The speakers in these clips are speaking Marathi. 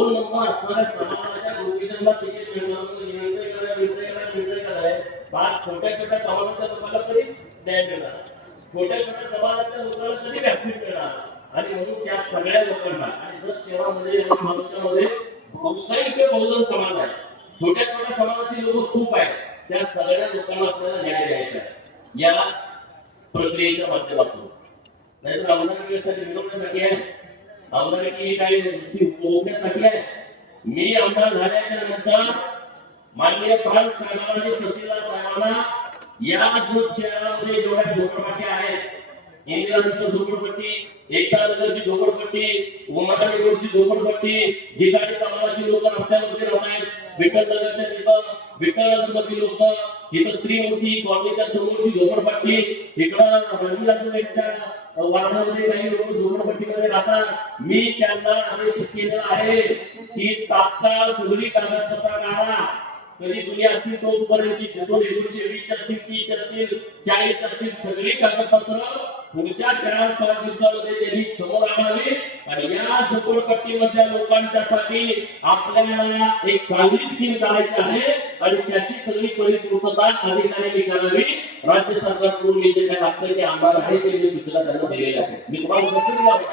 दोन नंबर असणाऱ्या समाजाच्या गोपीजनला तिकीट मिळणार मिळतंय का मिळतंय का मिळतंय का नाही? बात छोट्या छोट्या समाजाच्या लोकांना कधीच न्याय मिळणार? छोट्या छोट्या समाजातल्या लोकांना कधी व्यासपीठ मिळणार? आणि म्हणून त्या सगळ्या लोकांना आणि जर शहरामध्ये आणि तालुक्यामध्ये बहुजन समाज आहे. छोट्या छोट्या समाजाची लोक खूप आहेत. त्या सगळ्या लोकांना आपल्याला न्याय द्यायचा आहे. या प्रक्रियेच्या माध्यमातून. नाहीतर आमदारसाठी मिळवण्यासाठी आहे. आमदारकी ही काही नुसती उपभोगण्यासाठी आहे. मी आमदार झाल्याच्यानंतर माननीय प्रांत साहेबांना तहसीलदार साहेबांना या जो शहरामध्ये जेवढ्या झोपडपट्ट्या आहेत इंदिरानगर झोपडपट्टी एकता नगरची झोपडपट्टी उमानगरची झोपडपट्टी घिसाडी समाजाची लोक रस्त्यावरती राहत आहेत विठ्ठल नगरच्या तिथं विठ्ठल नगरमधली लोक इथं त्रिमूर्ती कॉलनीच्या समोरची झोपडपट्टी इकडं रविराजू यांच्या वार्डामध्ये काही मी त्यांना आदेश केलेला आहे की तात्काळ सगळी कागदपत्र काढा. कधी तुम्ही असतील तोपर्यंतची दोन एकोणीशे वीस असतील तीस असतील चाळीस असतील सगळी कागदपत्र पुढच्या चार पाच दिवसामध्ये त्यांनी समोर आणावी. आणि या झोपडपट्टीमधल्या लोकांच्या साठी आपल्याला एक चांगली स्कीम काढायची आहे आणि त्याची सगळी परिपूर्तता अधिकाऱ्यांनी करावी. राज्य सरकारकडून मी जे काय लागतं ते आमदार आहे ते मी सूचना त्यांना दिलेल्या आहेत. मी तुम्हाला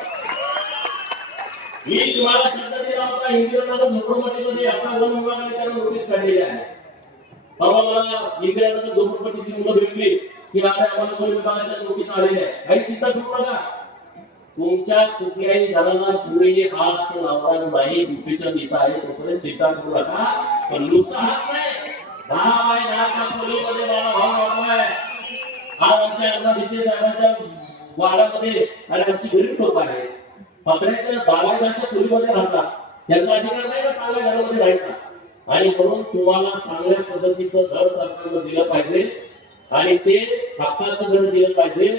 मी तुम्हाला शब्द दिला होता इंदिरानगर झोपडपट्टीमध्ये आपल्या वन विभागाने त्याला नोटीस काढलेली आहे. परवा मला इंदिरानगर झोपडपट्टीची मुलं भेटली. की आता आम्हाला वन विभागाच्या नोटीस आलेल्या आहे काही चिंता करू नका. तुमच्या कुठल्याही जणांना पुढे हात लावणार नाही. गुपिचं नेता आहे तोपर्यंत चिंता करू नका. पण नुसता हात नाही. दहा बाय दहाच्या खोलीमध्ये मला भाव नको आहे. आज आमच्या विशेष साहेबांच्या वाड्यामध्ये आणि आमची गरीब लोक आहेत पत्र्याच्या बागायताच्या खोलीमध्ये राहतात त्यांचा अधिकार नाही का चांगल्या घरामध्ये जायचा आणि म्हणून तुम्हाला चांगल्या पद्धतीचं घर सरकारनं दिलं पाहिजे आणि ते हक्काचं घर दिलं पाहिजे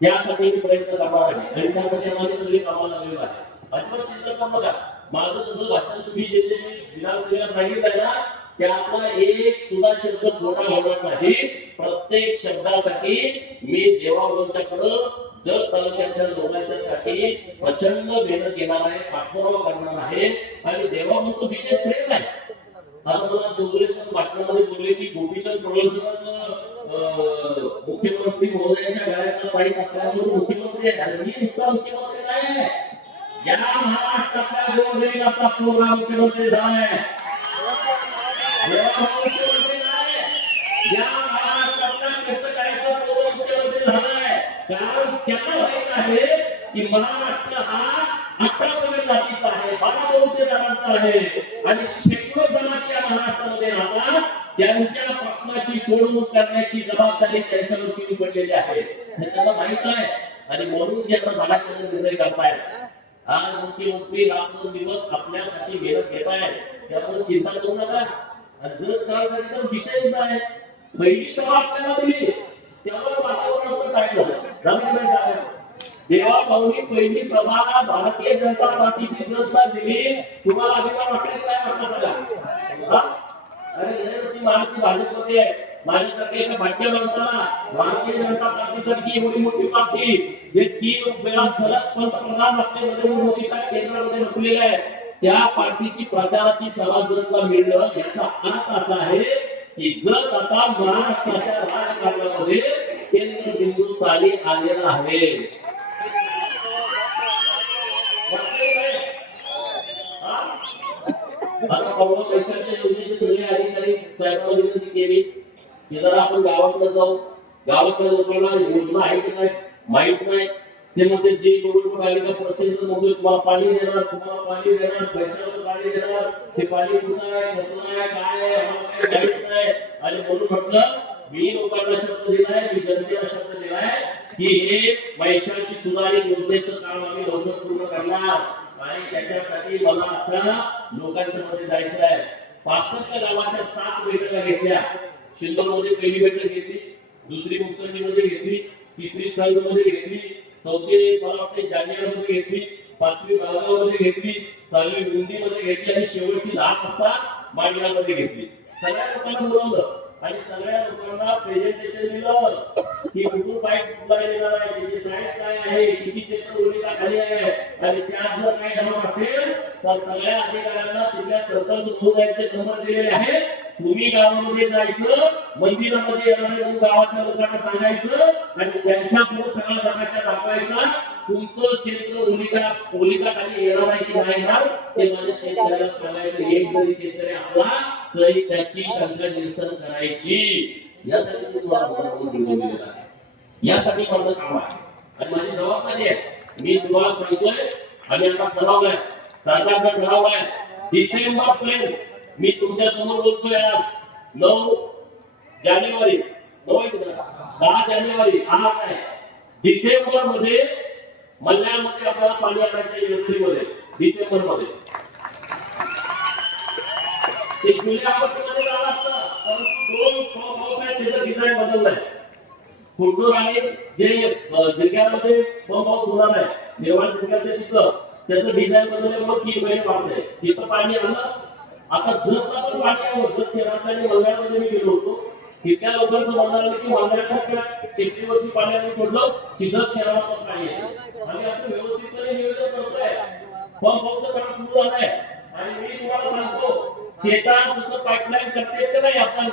यासाठी मी प्रयत्न करणार आहे. आणि त्यासाठी आम्हाला सगळी कामाला लागलेलं आहे अजिबात चिंता करू नका. माझं सगळं भाषण तुम्ही जे जे विधानसभेला सांगितलं ना त्यातला एक सुद्धा शब्द खोटा होणार नाही. प्रत्येक शब्दासाठी जर तालुक्याच्या लोकांच्यासाठी प्रचंड मेहनत घेणार आहे पाठपुरावा करणार आहे. आणि देवाभाऊंचं विशेष प्रेम आहे. आता मला चौधरी सर भाषणामध्ये बोलले की गोपीचंद पडळकरच मुख्यमंत्री महोदयांच्या गळ्यातला पाईप असल्यामुळे मुख्यमंत्री आहे. मी नुसता मुख्यमंत्री नाही या महाराष्ट्रातल्या गोरगरिबाचा पोरा मुख्यमंत्री झालाय. मुख्यमंत्री नाही या कारण त्याला माहीत आहे की महाराष्ट्र हा अठरा पगड जातीचा आहे बारा बौद्ध जणांचा आहे. आणि शेकडो जमाती या महाराष्ट्रामध्ये राहतात त्यांच्या प्रश्नाची सोडवणूक करण्याची जबाबदारी त्यांच्यावरती पडलेली आहे. हे त्याला माहीत आहे. आणि म्हणून ते आता महाराष्ट्राचा निर्णय करतायत. आज मुख्यमंत्री दिवस आपल्यासाठी मेहनत घेत आहे त्यामुळे चिंता करू नका. जर करायसाठी तर विषय आहे पहिली सभा आपल्याला दिली. त्यामुळे वातावरण आपण काय झालं? देवा भाऊनी पहिली सभा भारतीय जनता पार्टीची जनता दिली. तुम्हाला अभिमान वाटला काय वाटलं सगळं अरे लय ती भाजपमध्ये आहे. माझ्यासारख्या एका भाग्य माणसाला भारतीय जनता पार्टीसारखी एवढी मोठी पार्टी जे तीन वेळा सलग पंतप्रधान आपले नरेंद्र मोदी साहेब केंद्रामध्ये बसलेले आहेत त्या पार्टीची प्रचाराची सभा जर मिळणं याचा अर्थ असा आहे की जर आता महाराष्ट्राच्या राजकारणामध्ये केंद्र बिंदू आलेला आहे. आता पैशाच्या योजनेचे सगळे अधिकारी साहेबांना विनंती केली की जरा आपण गावाकडे जाऊ. गावातल्या लोकांना योजना आहे की नाही? माहीत नाही. ते म्हणते जे नगरपालिका प्रतिनिधी म्हणतो तुम्हाला पाणी देणार तुम्हाला पाणी देणार पैशाचं पाणी देणार. ते पाणी कुठं आहे? कसं आहे? काय आहे? आम्हाला काही माहीत नाही. आणि म्हणून म्हटलं मी लोकांना शब्द दिलाय मी जनतेला की हे वैशाची सुधारित योजनेचं काम आम्ही लवकर पूर्ण करणार. आणि त्याच्यासाठी मला आता लोकांच्या मध्ये जायचं आहे. पासष्ट गावाच्या सात बैठका घेतल्या. सिंधूरमध्ये पहिली बैठक घेतली. दुसरी मुंचंडीमध्ये घेतली. तिसरी मध्ये घेतली. चौथी मला वाटते जानेवारीमध्ये घेतली. पाचवी बाळगावमध्ये घेतली. सहावी बुंदीमध्ये घेतली. आणि शेवटची दहा वाजता मांडव्यामध्ये घेतली. सगळ्या लोकांना बोलवलं. आणि सगळ्या लोकांना प्रेझेंटेशन दिलं. की कुठून पाईप खाली आहे आणि त्यात जर काही असेल तर सगळ्या अधिकाऱ्यांना तिथल्या सरपंच महोदयांचे नंबर दिलेले आहेत. तुम्ही गावामध्ये जायचं मंदिरामध्ये येणाऱ्या गावातल्या लोकांना सांगायचं आणि त्यांच्या पुढे सगळा नकाशा दाखवायचा तुमचं क्षेत्र ओलिका ओलिका खाली येणार नाही की नाही येणार ते माझ्या शेतकऱ्याला सांगायचं. एक जरी शेतकरी असला तरी त्याची शंका निरसन करायची. यासाठी तुम्हाला यासाठी माझं काम आहे. आणि माझी जबाबदारी आहे. मी तुम्हाला सांगतोय आम्ही आता ठरवलंय सरकारचा आहे डिसेंबर पर्यंत मी तुमच्यासमोर बोलतोय आज. नऊ जानेवारी नऊ दहा जानेवारी आज आहे डिसेंबरमध्ये मल्ल्यामध्ये आपल्याला पाणी आणायचं एप्रिलमध्ये डिसेंबरमध्ये ते जुलै ऑगस्टमध्ये झालं असतं परंतु दोन पाऊस आहे त्याचं डिझाईन बदललंय. फोटो आणि जे जिल्ह्यामध्ये पंप हाऊस होणार आहे निर्माण जिल्ह्याचं तिथं त्याचं डिझाईन बदलल्यामुळे तीन महिने वाढलंय तिथं पाणी आलं आता जतला पण पाणी आलं जत शहरातल्या आणि मंगळामध्ये मी गेलो होतो. तिथल्या लोकांचं म्हणणं आलं की मंगळाच्या टेकडीवरती पाणी आम्ही सोडलं की जत शहरात पण पाणी आहे. आम्ही असं व्यवस्थितपणे नियोजन करतोय. पंप हाऊसचं काम सुरू झालंय आणि मी तुम्हाला सांगतो शेतात जसं पाईपलाईन करते ते नाही आपण?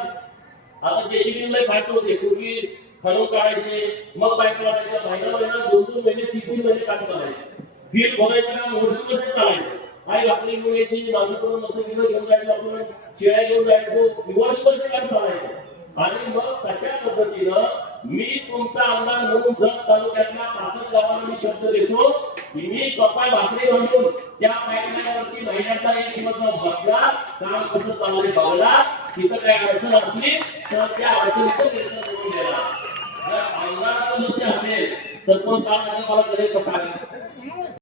आता जेसीबी लय होते पूर्वी खणून काढायचे मग पाईप लावायचे महिना महिना दोन दोन महिने तीन तीन महिने काम चालायचे. फिर भरायचं काम वर्ष वर्ष चालायचं. आई आपली घेऊन यायची माझं करून असं गेलं घेऊन जायचं आपण शिळ्या घेऊन जायचो वर्षभरचे काम चालायचं. आणि मग तशा पद्धतीनं मी तुमचा आमदार म्हणून जत तालुक्यातल्या पासष्ट गावाला मी शब्द देतो की मी स्वतः भाकरी म्हणून त्या पाईपलाईनवरती महिन्याचा एक दिवस बसला काम कसं चाललंय बघला तिथं काय अडचण असली तर त्या अडचणीचं निरसन करून देणार जर आमदाराचं लक्ष असेल तर तो चालण्याचा मला घरी कसा आहे